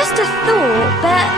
just a thought, but...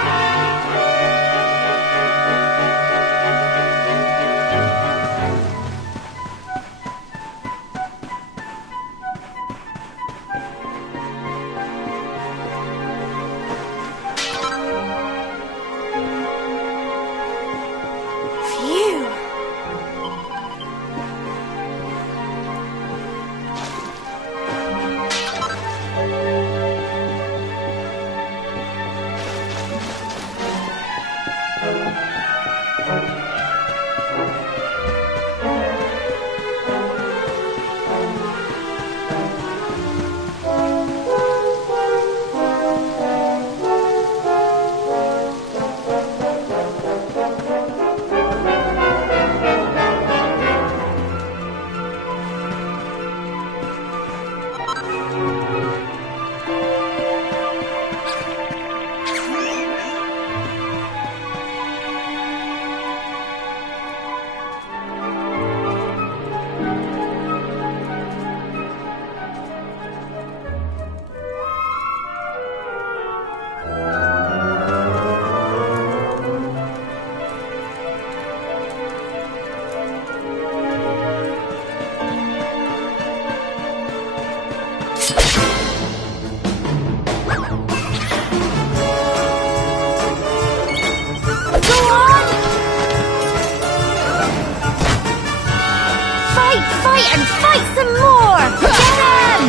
And fight some more! Get him!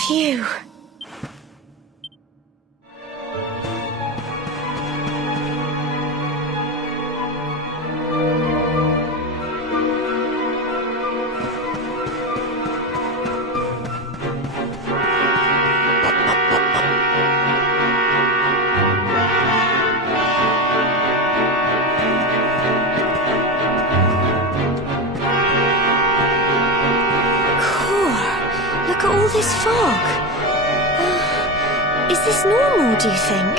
Phew. Look at all this fog. Is this normal, do you think?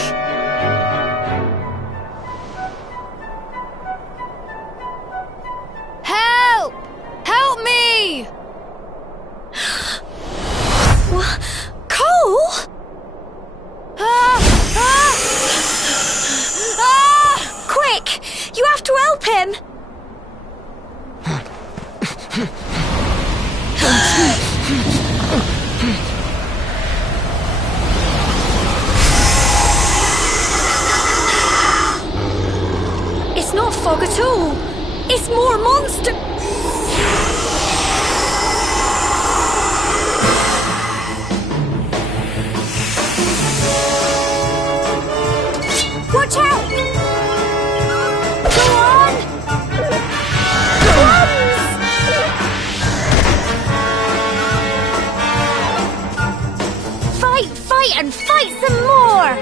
Help! Help me! What? Cole? Quick! You have to help him! It's not fog at all. It's more monster... Watch out! Go on! Fight and fight some more!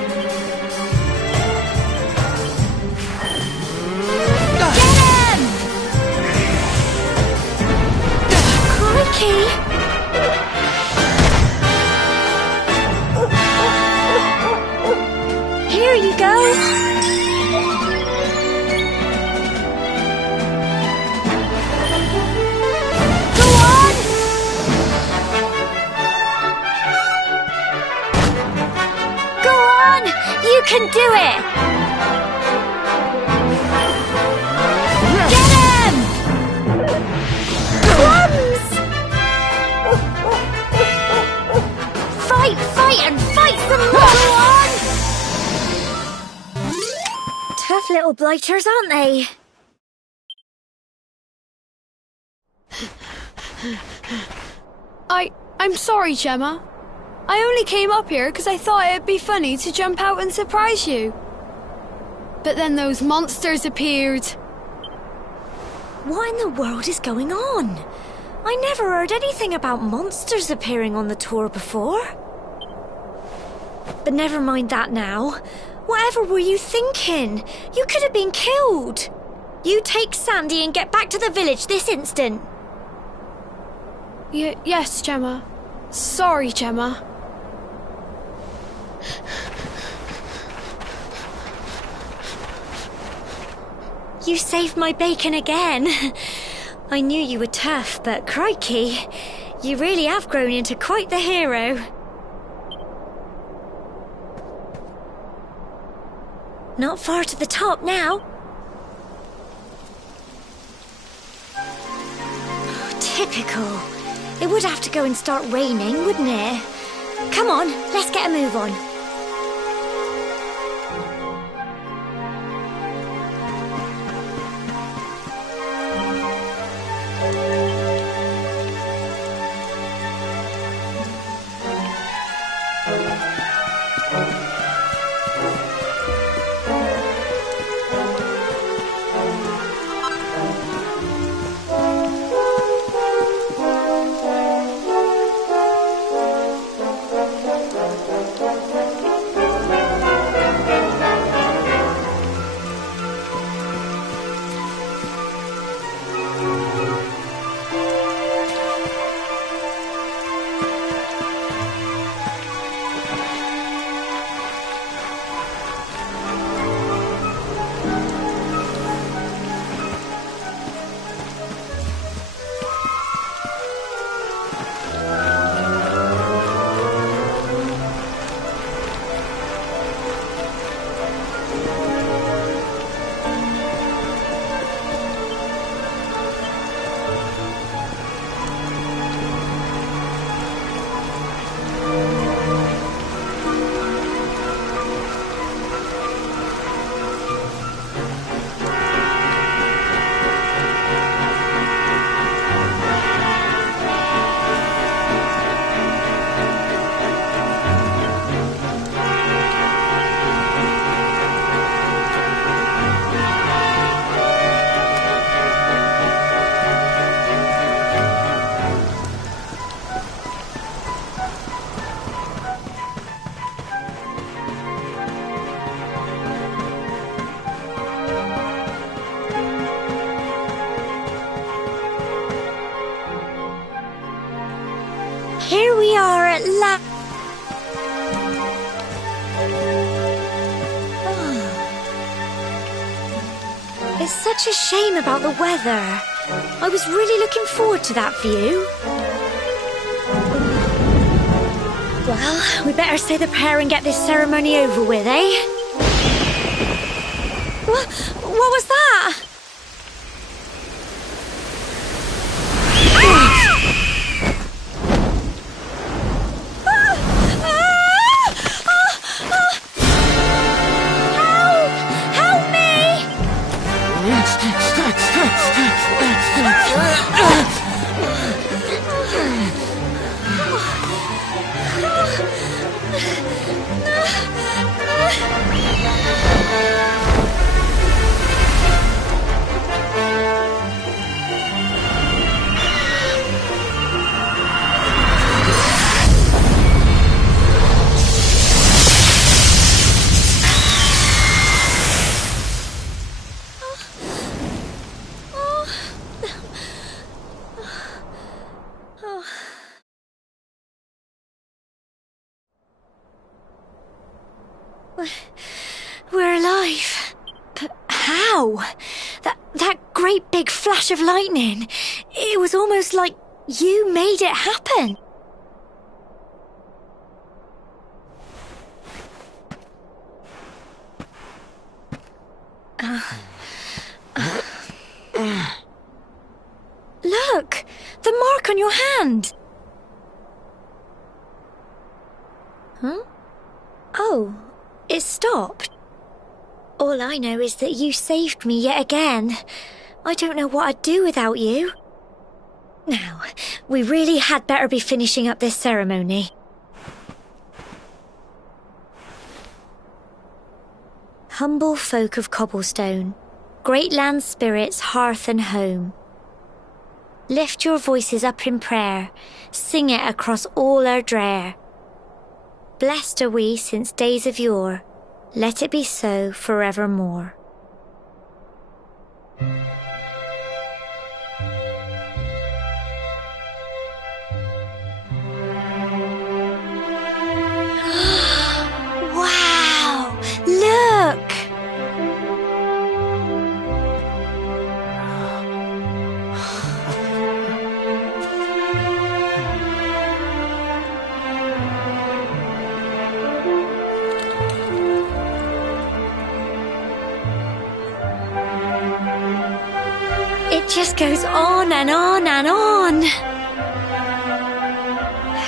Get him! Crikey! Here you go! You can do it! Get him! Crumbs! Fight and fight some more! Go on! Tough little blighters, aren't they? I'm sorry, Gemma. I only came up here because I thought it'd be funny to jump out and surprise you. But then those monsters appeared. What in the world is going on? I never heard anything about monsters appearing on the tour before. But never mind that now. Whatever were you thinking? You could have been killed. You take Sandy and get back to the village this instant. Yes, Gemma. Sorry, Gemma. You saved my bacon again. I knew you were tough, but crikey, you really have grown into quite the hero. Not far to the top now. Typical. It would have to go and start raining, wouldn't it? Come on, let's get a move on. Here we are at last. It's such a shame about the weather. I was really looking forward to that view. Well, we better say the prayer and get this ceremony over with, eh? What was that? We're alive. But how? That great big flash of lightning. It was almost like you made it happen. Look! The mark on your hand! Huh? Oh, it stopped. All I know is that you saved me yet again. I don't know what I'd do without you. Now, we really had better be finishing up this ceremony. Humble folk of Cobblestone, great land spirits, hearth and home. Lift your voices up in prayer, sing it across all our drear. Blessed are we since days of yore, let it be so forevermore. Wow! Look! just goes on and on and on.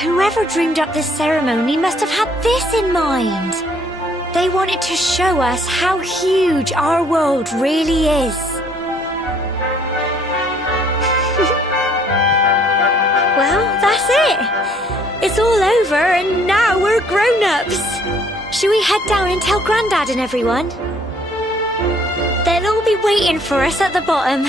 Whoever dreamed up this ceremony must have had this in mind. They wanted to show us how huge our world really is. Well, that's it. It's all over and now we're grown-ups. Shall we head down and tell Grandad and everyone? They'll all be waiting for us at the bottom.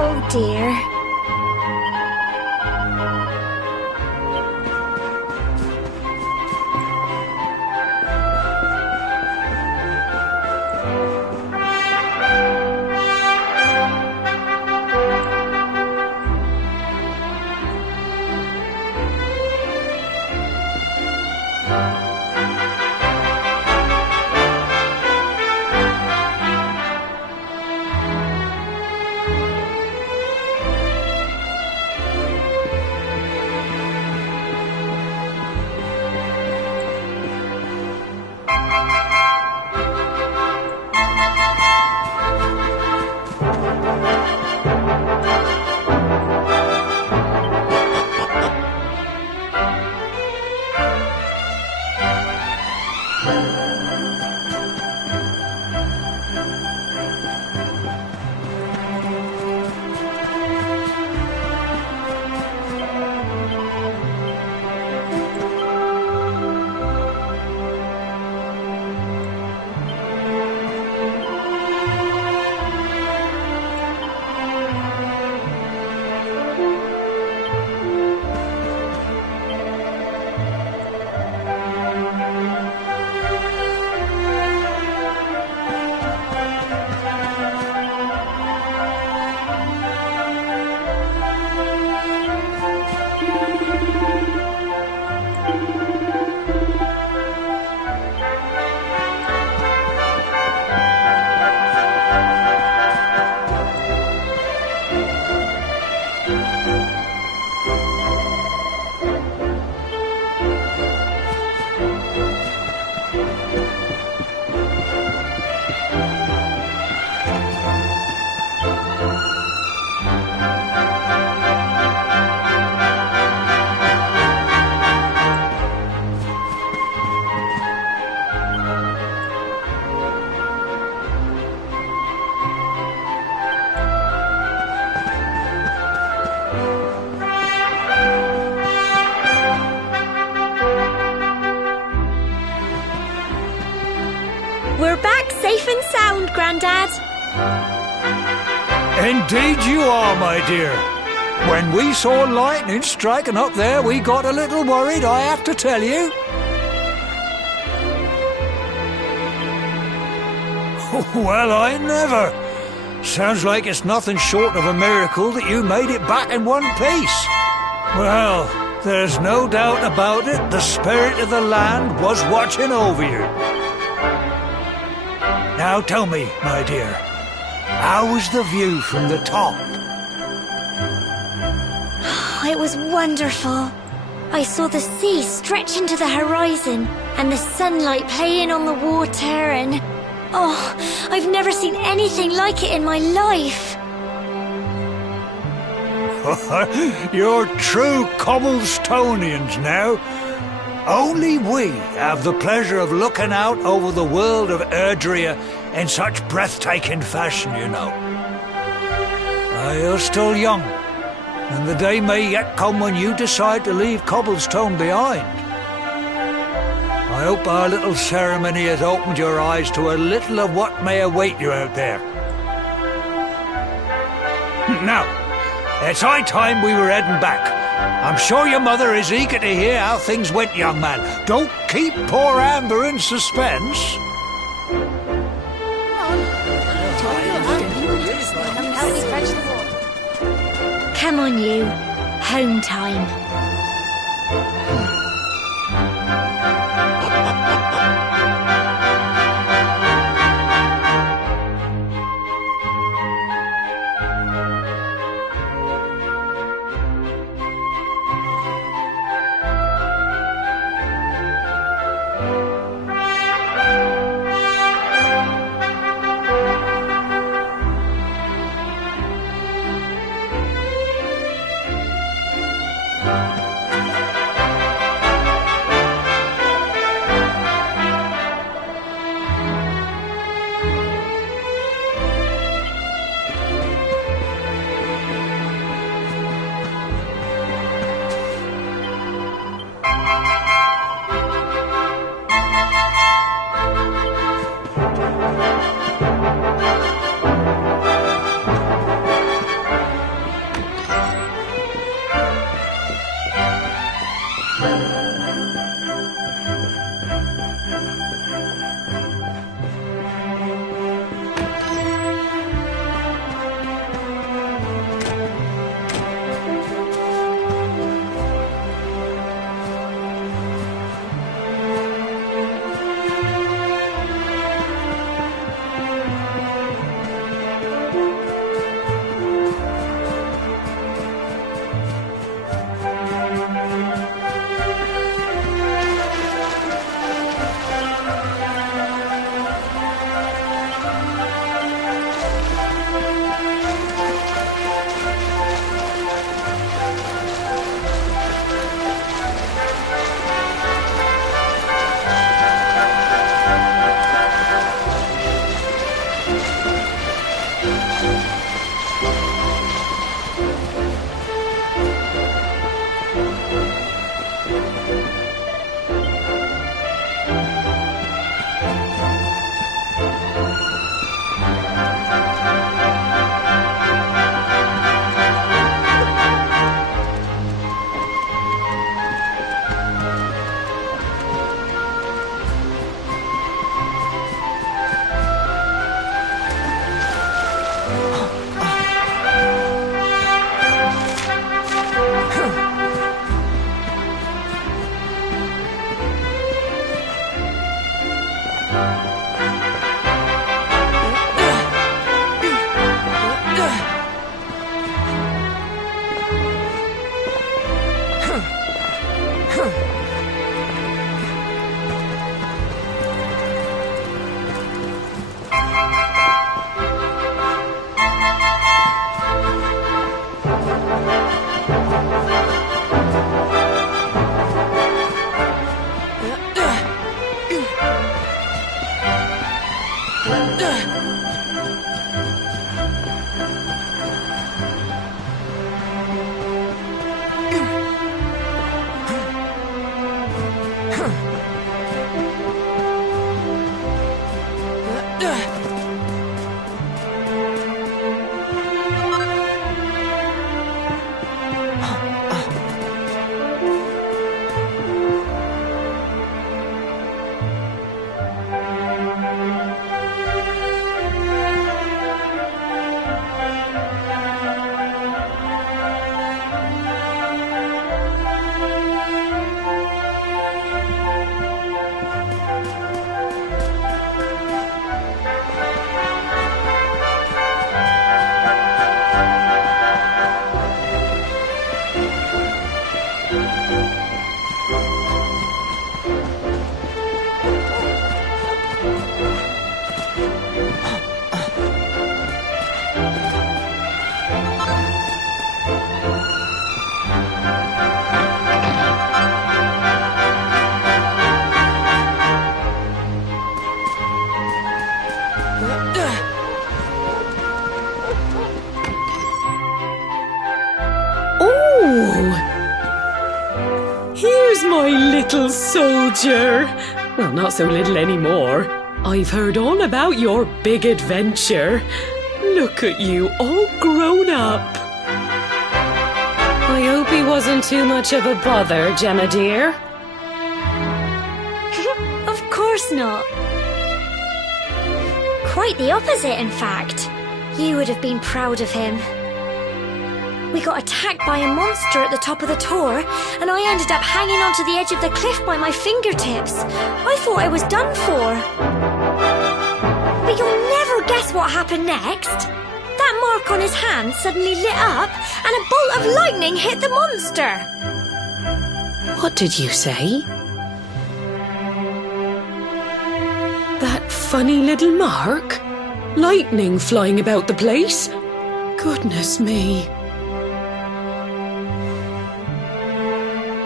Oh dear. We're back safe and sound, Grandad. Indeed you are, my dear. When we saw lightning striking up there, we got a little worried, I have to tell you. Well, I never. Sounds like it's nothing short of a miracle that you made it back in one piece. Well, there's no doubt about it, the spirit of the land was watching over you. Now tell me, my dear, how was the view from the top? It was wonderful. I saw the sea stretch into the horizon and the sunlight playing on the water and... Oh, I've never seen anything like it in my life. You're true Cobblestonians now. Only we have the pleasure of looking out over the world of Erdrea in such breathtaking fashion, you know. You're still young, and the day may yet come when you decide to leave Cobblestone behind. I hope our little ceremony has opened your eyes to a little of what may await you out there. Now, it's high time we were heading back. I'm sure your mother is eager to hear how things went, young man. Don't keep poor Amber in suspense. Come on, you. Home time. Here's my little soldier. Well, not so little anymore. I've heard all about your big adventure. Look at you, all grown up. I hope he wasn't too much of a bother, Gemma dear. Of course not. Quite the opposite, in fact. You would have been proud of him. We got attacked by a monster at the top of the tor, and I ended up hanging onto the edge of the cliff by my fingertips. I thought I was done for. But you'll never guess what happened next. That mark on his hand suddenly lit up, and a bolt of lightning hit the monster. What did you say? That funny little mark? Lightning flying about the place? Goodness me.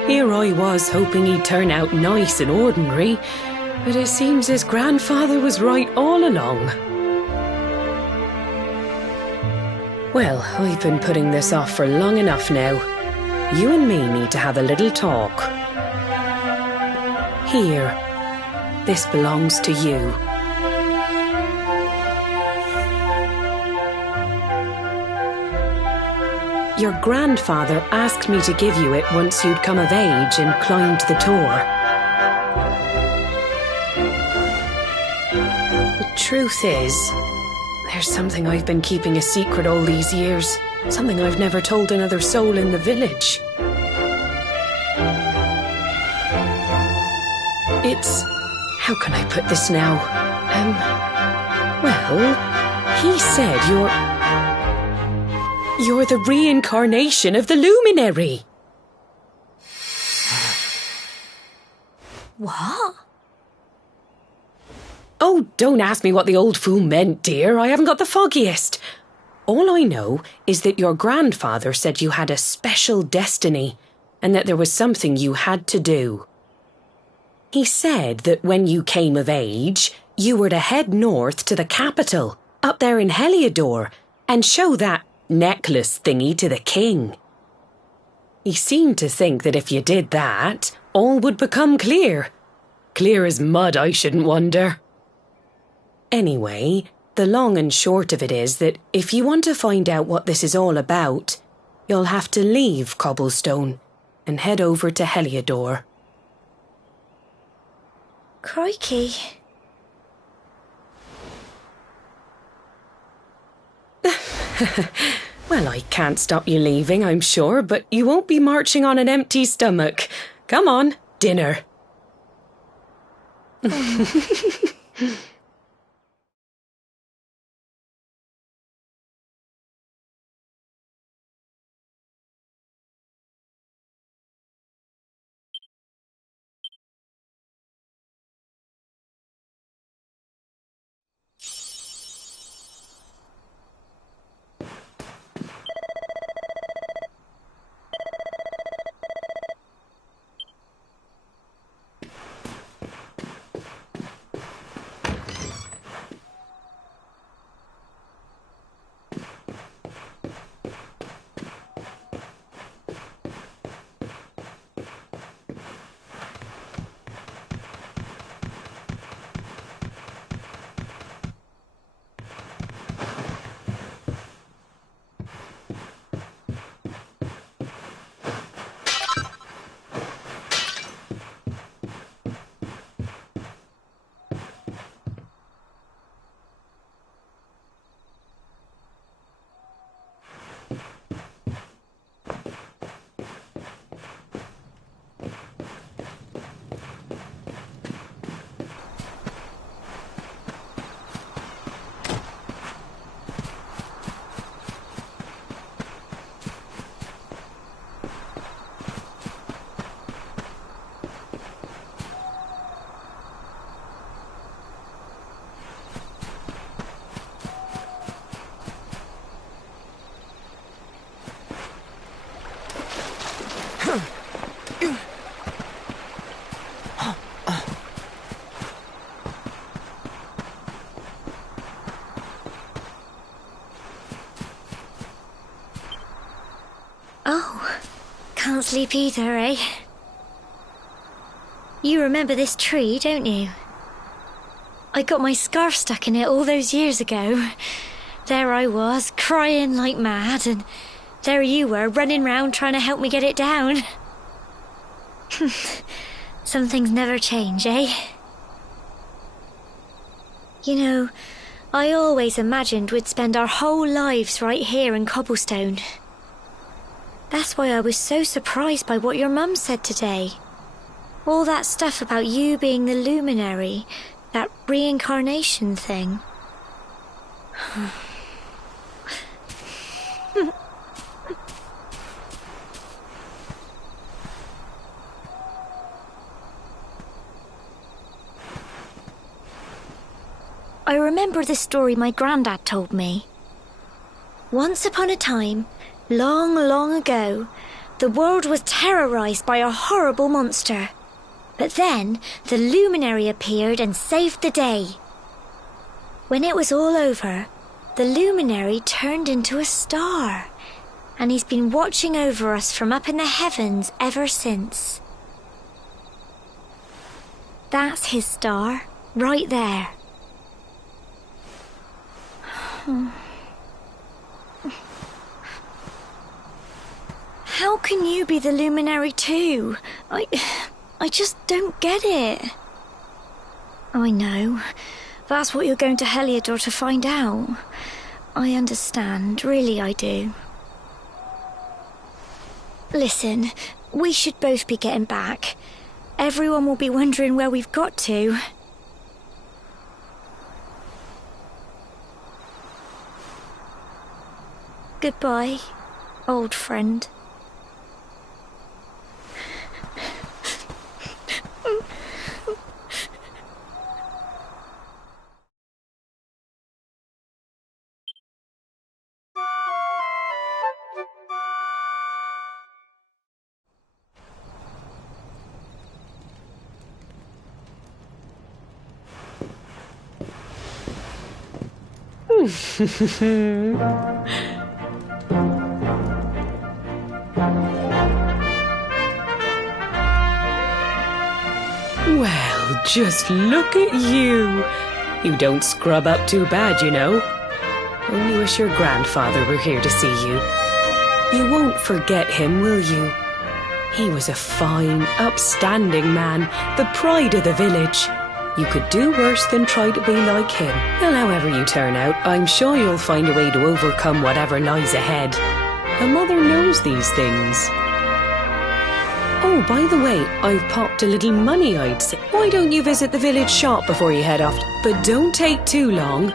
Here I was hoping he'd turn out nice and ordinary, but it seems his grandfather was right all along. Well, I've been putting this off for long enough now. You and me need to have a little talk. Here, this belongs to you. Your grandfather asked me to give you it once you'd come of age and climbed the tor. The truth is, there's something I've been keeping a secret all these years. Something I've never told another soul in the village. It's... how can I put this now? Well, he said you're the reincarnation of the luminary. What? Oh, don't ask me what the old fool meant, dear. I haven't got the foggiest. All I know is that your grandfather said you had a special destiny and that there was something you had to do. He said that when you came of age, you were to head north to the capital, up there in Heliodor, and show that necklace thingy to the king. He seemed to think that if you did that, all would become clear. Clear as mud, I shouldn't wonder. Anyway, the long and short of it is that if you want to find out what this is all about, you'll have to leave Cobblestone and head over to Heliodor. Crikey. Well, I can't stop you leaving, I'm sure, but you won't be marching on an empty stomach. Come on, dinner. can't sleep either, eh? You remember this tree, don't you? I got my scarf stuck in it all those years ago. There I was, crying like mad, and there you were, running round trying to help me get it down. Some things never change, eh? You know, I always imagined we'd spend our whole lives right here in Cobblestone. That's why I was so surprised by what your mum said today. All that stuff about you being the luminary, that reincarnation thing. I remember the story my granddad told me. Once upon a time, long, long ago, the world was terrorized by a horrible monster. But then the luminary appeared and saved the day. When it was all over, the luminary turned into a star, and he's been watching over us from up in the heavens ever since. That's his star, right there. How can you be the luminary too? I just don't get it. I know. That's what you're going to Heliodor to find out. I understand, really I do. Listen, we should both be getting back. Everyone will be wondering where we've got to. Goodbye, old friend. Well, just look at you. You don't scrub up too bad, you know. Only wish your grandfather were here to see you. You won't forget him, will you? He was a fine, upstanding man, the pride of the village. You could do worse than try to be like him. Well, however you turn out, I'm sure you'll find a way to overcome whatever lies ahead. A mother knows these things. Oh, by the way, I've popped a little money, I'd say. Why don't you visit the village shop before you head off? But don't take too long.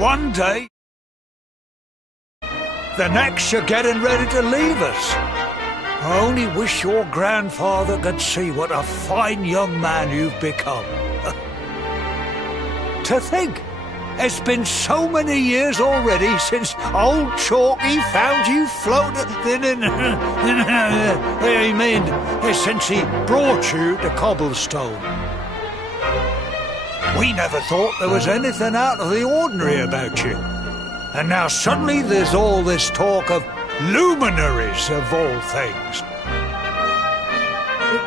one day, the next you're getting ready to leave us. I only wish your grandfather could see what a fine young man you've become. To think, it's been so many years already since old Chalky found you floating in... I mean, since he brought you to Cobblestone. We never thought there was anything out of the ordinary about you. And now suddenly there's all this talk of luminaries of all things.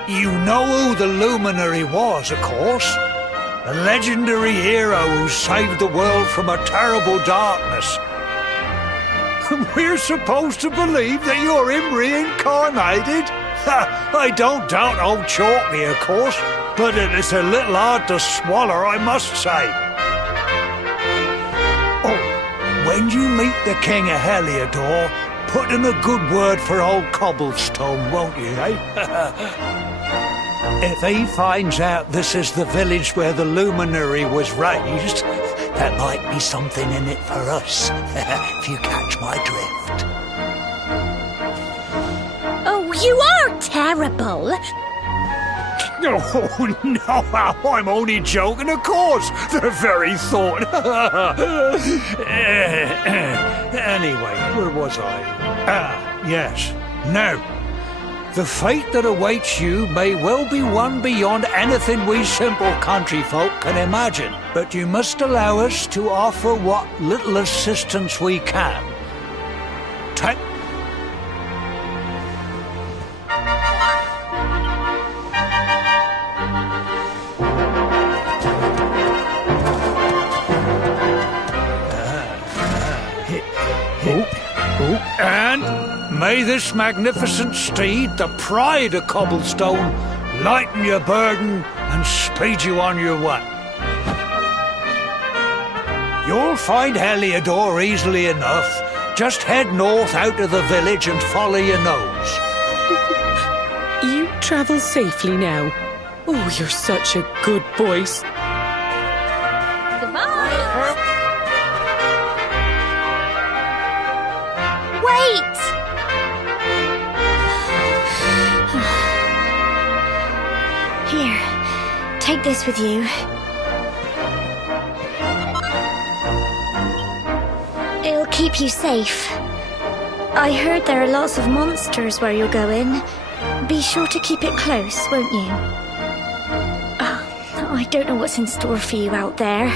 You know who the luminary was, of course. A legendary hero who saved the world from a terrible darkness. We're supposed to believe that you're him reincarnated? I don't doubt old Chalky, of course, but it's a little hard to swallow, I must say. Oh, when you meet the King of Heliodor, put in a good word for old Cobblestone, won't you, eh? If he finds out this is the village where the luminary was raised, there might be something in it for us, if you catch my drift. Oh, you are terrible. Oh, no, I'm only joking, of course. The very thought. Anyway, where was I? Yes. Now, the fate that awaits you may well be one beyond anything we simple country folk can imagine, but you must allow us to offer what little assistance we can. Take... And may this magnificent steed, the pride of Cobblestone, lighten your burden and speed you on your way. You'll find Heliodor easily enough. Just head north out of the village and follow your nose. You travel safely now. Oh, you're such a good boy. Wait! Here, take this with you. It'll keep you safe. I heard there are lots of monsters where you're going. Be sure to keep it close, won't you? I don't know what's in store for you out there,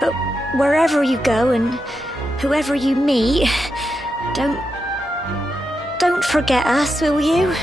but wherever you go and whoever you meet, don't forget us, will you?